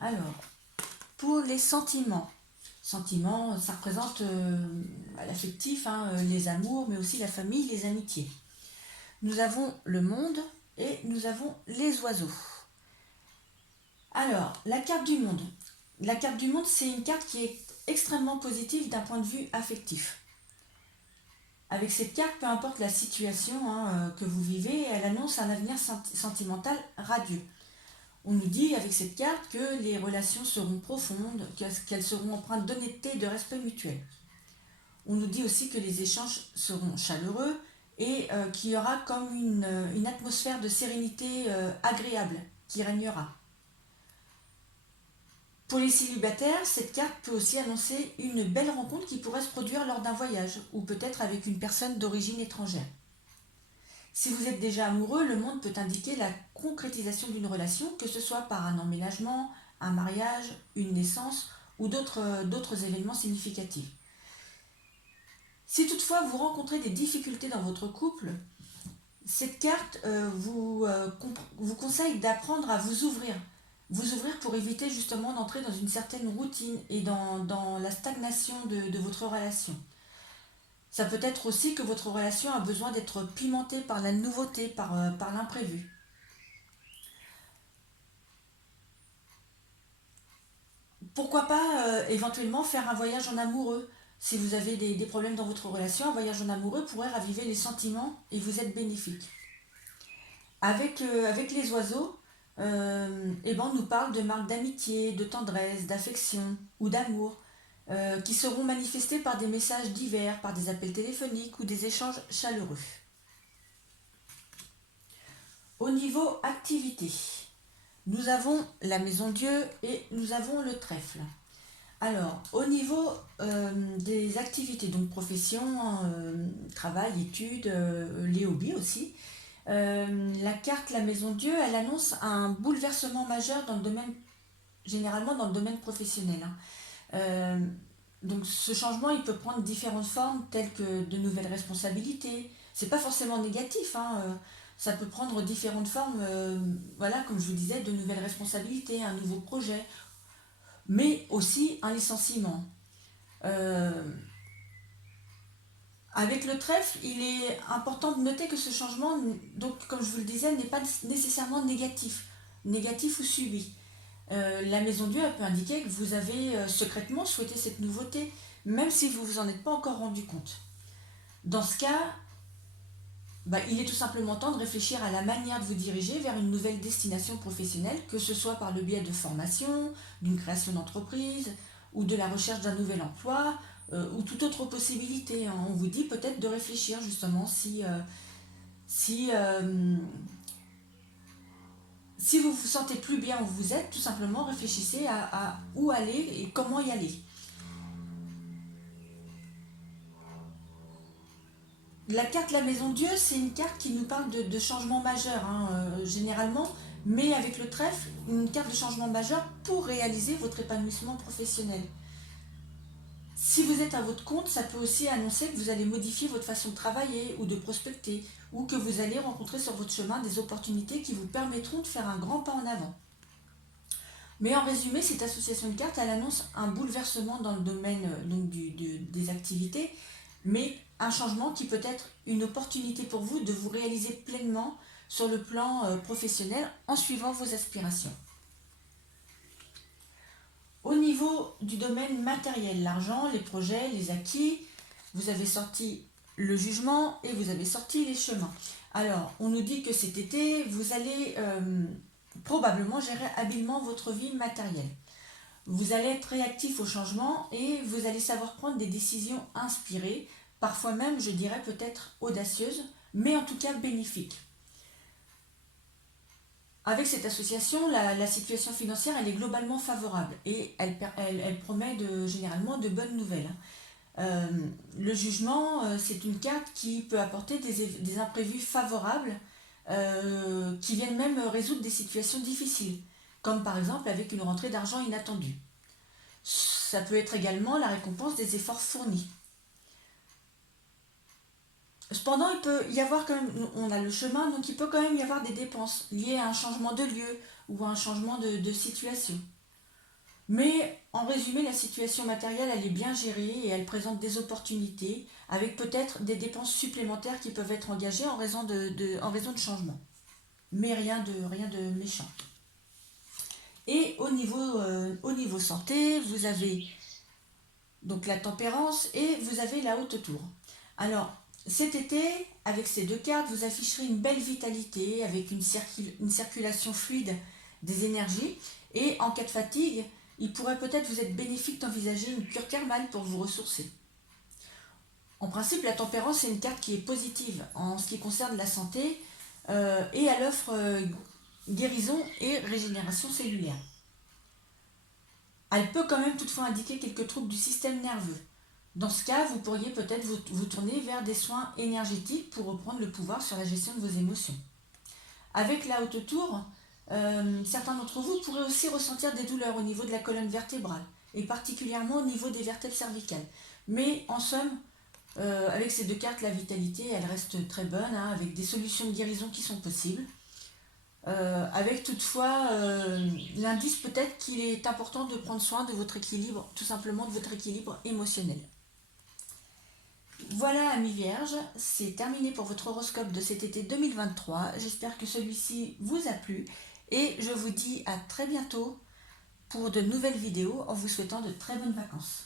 Alors, pour les sentiments. Sentiments, ça représente l'affectif, hein, les amours, mais aussi la famille, les amitiés. Nous avons le monde et nous avons les oiseaux. Alors, la carte du monde. La carte du monde, c'est une carte qui est extrêmement positive d'un point de vue affectif. Avec cette carte, peu importe la situation que vous vivez, elle annonce un avenir sentimental radieux. On nous dit avec cette carte que les relations seront profondes, qu'elles seront empreintes d'honnêteté et de respect mutuel. On nous dit aussi que les échanges seront chaleureux et qu'il y aura comme une atmosphère de sérénité agréable qui régnera. Pour les célibataires, cette carte peut aussi annoncer une belle rencontre qui pourrait se produire lors d'un voyage ou peut-être avec une personne d'origine étrangère. Si vous êtes déjà amoureux, le monde peut indiquer la concrétisation d'une relation, que ce soit par un emménagement, un mariage, une naissance ou d'autres événements significatifs. Si toutefois vous rencontrez des difficultés dans votre couple, cette carte vous conseille d'apprendre à vous ouvrir. Vous ouvrir pour éviter justement d'entrer dans une certaine routine et dans la stagnation de votre relation. Ça peut être aussi que votre relation a besoin d'être pimentée par la nouveauté, par l'imprévu. Pourquoi pas éventuellement faire un voyage en amoureux. Si vous avez des problèmes dans votre relation, un voyage en amoureux pourrait raviver les sentiments et vous être bénéfique. Avec les oiseaux, on nous parle de marques d'amitié, de tendresse, d'affection ou d'amour qui seront manifestés par des messages divers, par des appels téléphoniques ou des échanges chaleureux. Au niveau activité, nous avons la maison Dieu et nous avons le trèfle. Alors, au niveau des activités, donc profession, travail, études, les hobbies aussi, la carte La Maison Dieu, elle annonce un bouleversement majeur dans le domaine, généralement dans le domaine professionnel. Euh, donc ce changement, il peut prendre différentes formes, telles que de nouvelles responsabilités. C'est pas forcément négatif, ça peut prendre différentes formes, voilà, comme je vous disais, de nouvelles responsabilités, un nouveau projet, mais aussi un licenciement. Euh, Avec le trèfle, il est important de noter que ce changement, donc comme je vous le disais, n'est pas nécessairement négatif ou subi. La maison Dieu elle peut indiquer que vous avez secrètement souhaité cette nouveauté, même si vous vous en êtes pas encore rendu compte. Dans ce cas, il est tout simplement temps de réfléchir à la manière de vous diriger vers une nouvelle destination professionnelle, que ce soit par le biais de formation, d'une création d'entreprise ou de la recherche d'un nouvel emploi ou toute autre possibilité, hein. On vous dit peut-être de réfléchir justement si, euh, si vous vous sentez plus bien où vous êtes, tout simplement réfléchissez à où aller et comment y aller. La carte La Maison Dieu, c'est une carte qui nous parle de changements majeurs, généralement, mais avec le trèfle, une carte de changement majeur pour réaliser votre épanouissement professionnel. Si vous êtes à votre compte, ça peut aussi annoncer que vous allez modifier votre façon de travailler ou de prospecter, ou que vous allez rencontrer sur votre chemin des opportunités qui vous permettront de faire un grand pas en avant. Mais en résumé, cette association de cartes, elle annonce un bouleversement dans le domaine des activités, mais un changement qui peut être une opportunité pour vous de vous réaliser pleinement sur le plan professionnel en suivant vos aspirations. Au niveau du domaine matériel, l'argent, les projets, les acquis, vous avez sorti le jugement et vous avez sorti les chemins. Alors, on nous dit que cet été, vous allez probablement gérer habilement votre vie matérielle. Vous allez être réactif au changement et vous allez savoir prendre des décisions inspirées, parfois même, je dirais peut-être audacieuses, mais en tout cas bénéfiques. Avec cette association, la situation financière elle est globalement favorable et elle promet généralement de bonnes nouvelles. Euh, le jugement, c'est une carte qui peut apporter des imprévus favorables qui viennent même résoudre des situations difficiles, comme par exemple avec une rentrée d'argent inattendue. Ça peut être également la récompense des efforts fournis. Cependant, il peut y avoir quand même, on a le chemin, donc il peut quand même y avoir des dépenses liées à un changement de lieu ou à un changement de situation. Mais en résumé, la situation matérielle, elle est bien gérée et elle présente des opportunités avec peut-être des dépenses supplémentaires qui peuvent être engagées en raison de changements. Mais rien de méchant. Et au niveau santé, vous avez donc la tempérance et vous avez la haute tour. Alors, cet été, avec ces deux cartes, vous afficherez une belle vitalité avec une circulation fluide des énergies. Et en cas de fatigue, il pourrait peut-être vous être bénéfique d'envisager une cure thermale pour vous ressourcer. En principe, la tempérance est une carte qui est positive en ce qui concerne la santé et elle offre guérison et régénération cellulaire. Elle peut quand même toutefois indiquer quelques troubles du système nerveux. Dans ce cas, vous pourriez peut-être vous tourner vers des soins énergétiques pour reprendre le pouvoir sur la gestion de vos émotions. Avec la haute tour, certains d'entre vous pourraient aussi ressentir des douleurs au niveau de la colonne vertébrale et particulièrement au niveau des vertèbres cervicales. Mais en somme, avec ces deux cartes, la vitalité, elle reste très bonne, hein, avec des solutions de guérison qui sont possibles. Avec toutefois l'indice peut-être qu'il est important de prendre soin de votre équilibre, tout simplement de votre équilibre émotionnel. Voilà, amis vierges, c'est terminé pour votre horoscope de cet été 2023. J'espère que celui-ci vous a plu et je vous dis à très bientôt pour de nouvelles vidéos en vous souhaitant de très bonnes vacances.